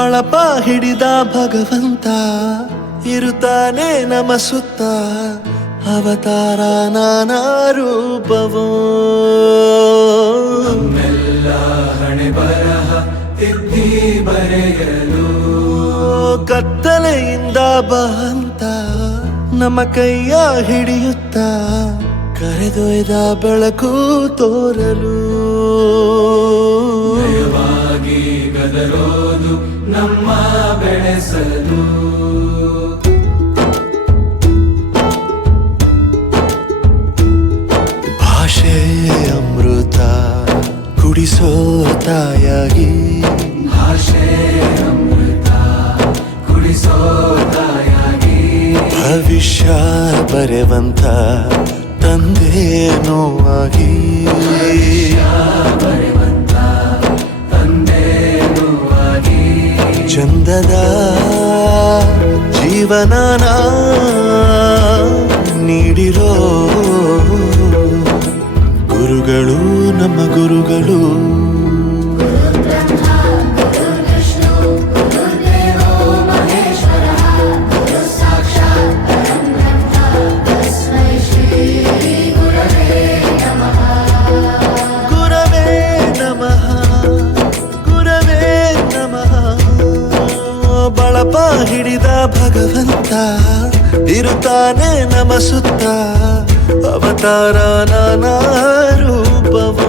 ಬಳಪ ಹಿಡಿದ ಭಗವಂತ ಇರುತ್ತಾನೆ ನಮ ಸುತ್ತ ಅವತಾರ ನಾನಾ ರೂಪವೋ ನಮ್ಮೆಲ್ಲ ಹಣೆ ಬರಹ ತಿದ್ದಿ ಬರೆಯಲು ಕತ್ತಲೆಯಿಂದ ಬಂತ ನಮ್ಮ ಕೈಯ ಹಿಡಿಯುತ್ತ ಕರೆದೊಯ್ದ ಬೆಳಕು ತೋರಲು ನಯವಾಗಿ ಗದರೋದು ನಮ್ಮ ಬೆಳೆಸಲು ಭಾಷೆ ಅಮೃತ ಕುಡಿಸೋ ತಾಯಾಗಿ ಭಾಷೆ ಅಮೃತ ಕುಡಿಸೋ ತಾಯಾಗಿ ಭವಿಷ್ಯ ಬರೆವಂತ ತಂದೇನೋ ಆಗಿ ಬರೆವಂತ ತಂದೇನೂ ಆಗಿ ಚಂದದ ಜೀವನನ ನೀಡಿರೋ ಗುರುಗಳು ನಮ್ಮ ಗುರುಗಳು ಗುರವೇ ನಮಃ ಗುರವೇ ನಮಃ ಬಳಪ ಹಿಡಿದ ಭಗವಂತ ಇರುತ್ತಾನೆ ನಮ ಸುತ್ತ ಅವತಾರ ನಾನಾ ರೂಪವೋ